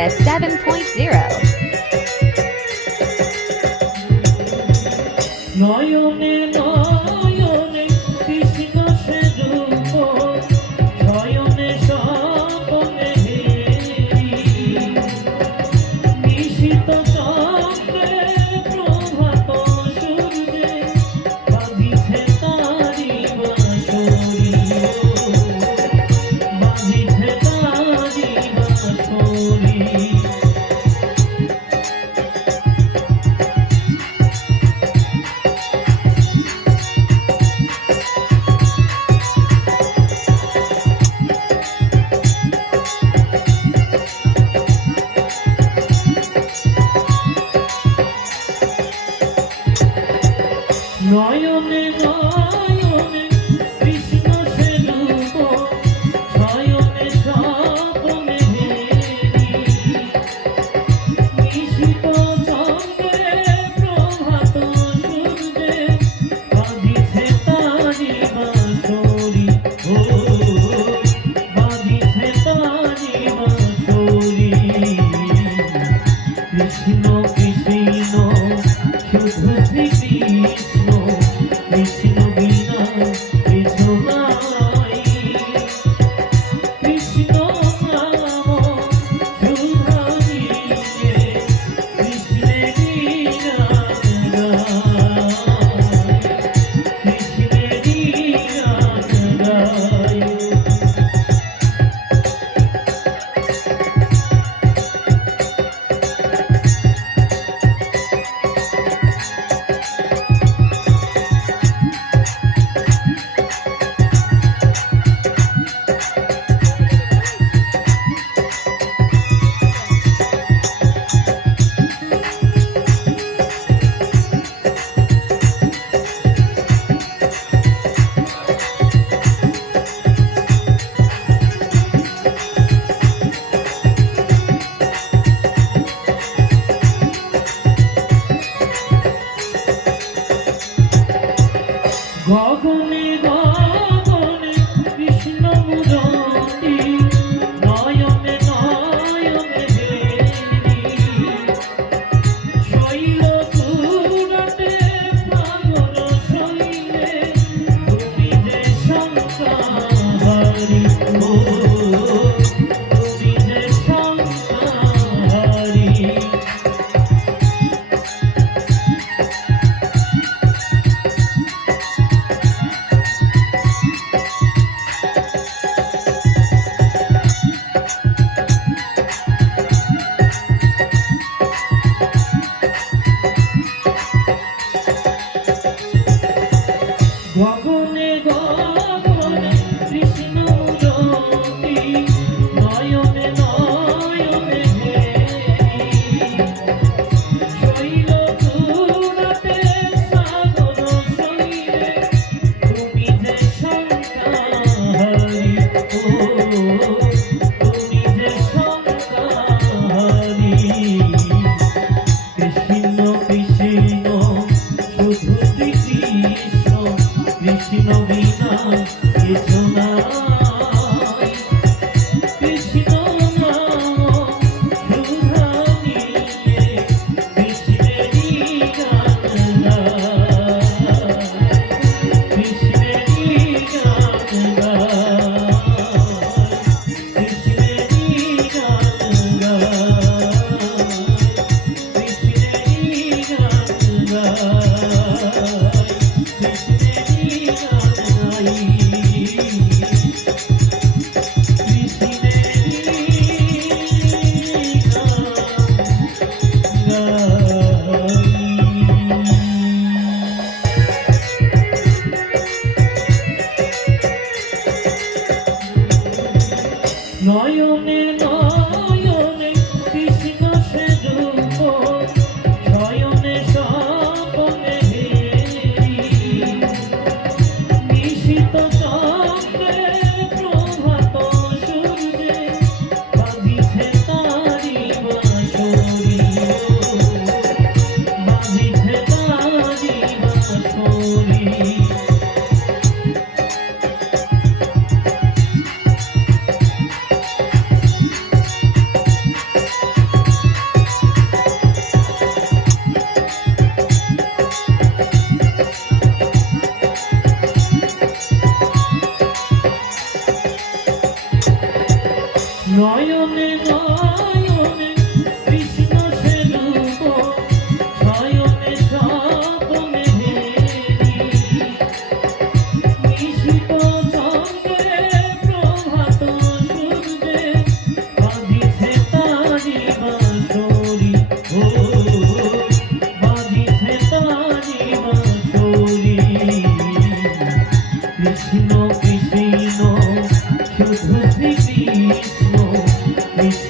DBS 7.0. নয়নে নয়নে কৃষ্ণ বিনা। Zion and নয়নে নয় Thank you.